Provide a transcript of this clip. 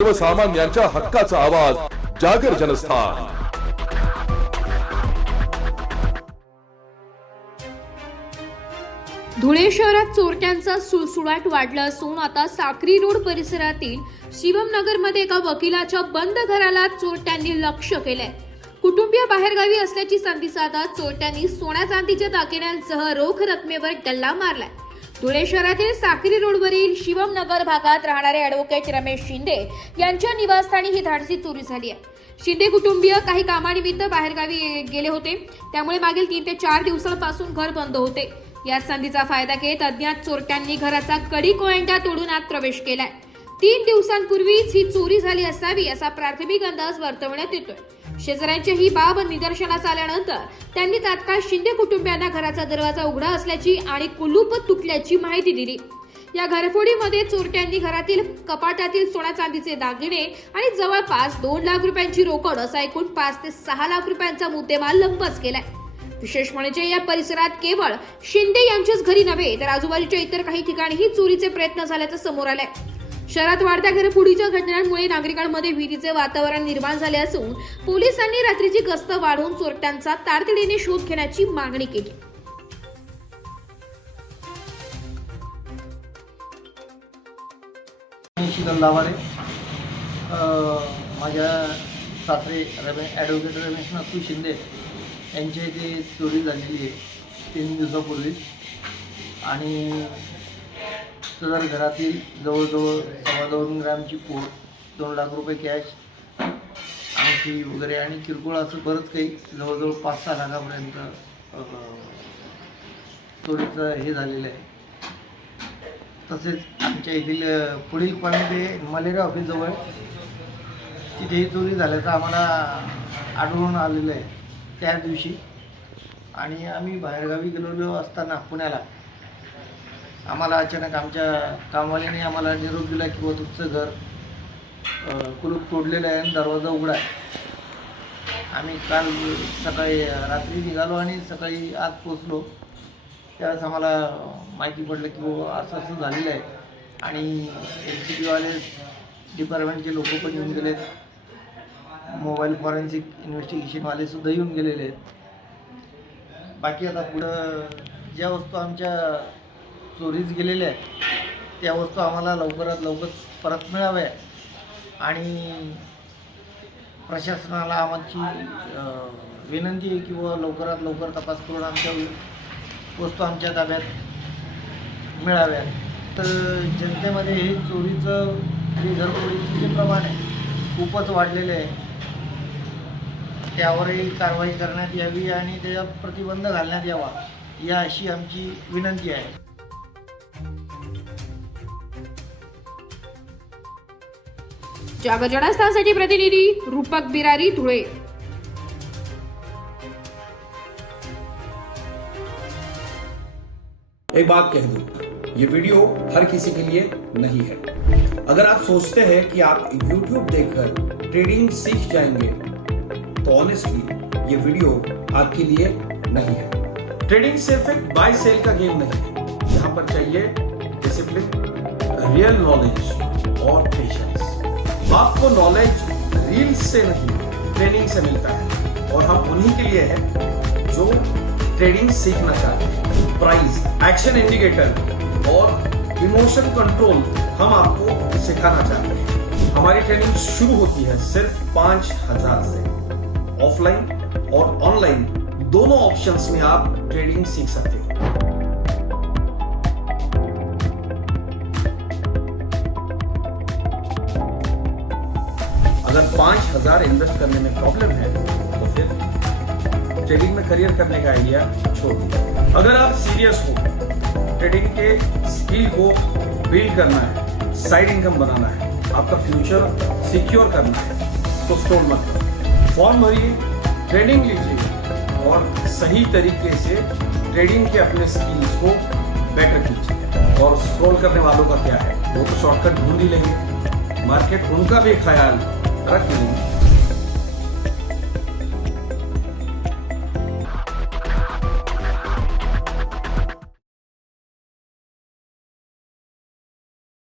सर्वसामान्यांच्या हक्काचा आवाज जागर जनस्थान। धुळे शहरात चोरट्यांचा सुळसुळाट वाढला असून आता साक्री रोड परिसरातील शिवम नगरमध्ये एका वकिलाच्या बंद घराला चोरट्यांनी लक्ष केलंय। कुटुंबीय बाहेरगावी असल्याची संधी साधत चोरट्यांनी सोन्या चांदीच्या दागिन्यांसह रोख रकमेवर डल्ला मारलाय। धुळे शहरातील साक्री रोडवरील शिवम नगर भागात राहणारे ॲडव्होकेट रमेश शिंदे यांच्या निवासस्थानी ही धाडसी चोरी झाली आहे। शिंदे कुटुंबीय काही कामानिमित्त बाहेरगावी गेले होते, त्यामुळे मागील 3 ते 4 दिवसांपासून घर बंद होते। या संधीचा फायदा घेत अज्ञात चोरट्यांनी घराचा कडी कोयंडा तोडून आत प्रवेश केलाय। 3 दिवसांपूर्वीच ही चोरी झाली असावी असा प्राथमिक अंदाज वर्तवण्यात येतोय। शेजाऱ्यांची ही बाब निदर्शनास आल्यानंतर त्यांनी तात्काळ शिंदे कुटुंबियांना घराचा दरवाजा उघडा असल्याची आणि कुलूप तुटल्याची माहिती दिली। या घरफोडीमध्ये चोरट्यांनी घरातील कपाटातील सोन्या चांदीचे दागिने आणि जवळपास 2 लाख रुपयांची रोकड असा एकूण 5 ते 6 लाख रुपयांचा मुद्देमाल लंपास केलाय। विशेष म्हणजे या परिसरात केवळ शिंदे यांच्याच घरी नव्हे तर आजूबाजूच्या इतर काही ठिकाणीही चोरीचे प्रयत्न झाल्याचं समोर आलंय। शहरात वाढत्या घरफोडीच्या घटनांमुळे नागरिकांमध्ये भीतीचे वातावरण निर्माण झाले असून पोलिसांनी रात्रीची गस्त वाढवून चोरट्यांचा तातडीने शोध घेण्याची मागणी केली। माझ्या सासरे ॲडव्होकेट रमेश नाथू शिंदे यांच्या इथे चोरी झालेली आहे 3 दिवसापूर्वी आणि सदर घरातील जवळजवळ 2.25 ग्रॅमची पोट, 2 लाख रुपये कॅश, अंगठी वगैरे आणि किरकोळ असं बरंच काही जवळजवळ 5-6 लाखापर्यंत चोरीचं हे झालेलं आहे। तसेच आमच्या येथील पुढील पॉईंट मलेरिया ऑफिसजवळ तिथेही चोरी झाल्याचं आम्हाला आढळून आलेलं आहे त्या दिवशी। आणि आम्ही बाहेरगावी गेलेलो असताना पुण्याला आम्हाला अचानक आमच्या कामवाल्याने आम्हाला निरोप दिला की बुवा तुमचं घर कुलूप तोडलेलं आहे आणि दरवाजा उघडा आहे। आम्ही काल सकाळी रात्री निघालो आणि सकाळी आज पोचलो, त्यावेळेस आम्हाला माहिती पडलं की बुवा असं झालेलं आहे। आणि LCB डिपार्टमेंटचे लोक पण येऊन गेलेत, मोबाईल फॉरेन्सिक इन्व्हेस्टिगेशनवाले सुद्धा येऊन गेलेले आहेत। बाकी आता पुढं ज्या वस्तू आमच्या चोरीस गेलेल्या आहेत त्या वस्तू आम्हाला लवकरात लवकर परत मिळाव्या आणि प्रशासनाला आमची विनंती आहे की बुवा लवकरात लवकर तपास करून आमच्या वस्तू आमच्या ताब्यात मिळाव्या। तर जनतेमध्ये हे चोरीचं जे घरफोडीचं जे प्रमाण आहे खूपच वाढलेलं आहे, त्यावरही कारवाई करण्यात यावी आणि त्याच्यावर प्रतिबंध घालण्यात यावा या अशी आमची विनंती आहे। जागर जनस्थानसाठी प्रतिनिधी रूपक बिरारी, धुळे। एक बात कह दूं, ये वीडियो हर किसी के लिए नहीं है। अगर आप सोचते हैं कि आप YouTube देखकर ट्रेडिंग सीख जाएंगे तो ऑनेस्टली ये वीडियो आपके लिए नहीं है। ट्रेडिंग सिर्फ एक बाय सेल का गेम नहीं है, यहाँ पर चाहिए डिसिप्लिन, रियल नॉलेज और पेशेंस। आपको नॉलेज रील्स से नहीं ट्रेनिंग से मिलता है और हम उन्हीं के लिए हैं जो ट्रेडिंग सीखना चाहते हैं। प्राइस, एक्शन इंडिकेटर और इमोशन कंट्रोल हम आपको सिखाना चाहते हैं। हमारी ट्रेनिंग शुरू होती है सिर्फ 5,000 से। ऑफलाइन और ऑनलाइन दोनों ऑप्शंस में आप ट्रेडिंग सीख सकते हैं। अगर 5,000 इन्वेस्ट करने में प्रॉब्लम है तो फिर ट्रेडिंग में करियर करने का आइडिया छोड़ दीजिए। अगर आप सीरियस हो, ट्रेडिंग के स्किल को बिल्ड करना है, साइड इनकम बनाना है, आपका फ्यूचर सिक्योर करना है तो स्क्रॉल मत करो, फॉर्म भरिए, ट्रेनिंग लीजिए और सही तरीके से ट्रेडिंग के अपने स्किल्स को बेटर कीजिए। और स्क्रॉल करने वालों का क्या है, वो तो शॉर्टकट ढूंढ ही लेंगे, मार्केट उनका भी ख्याल रख लेंगे।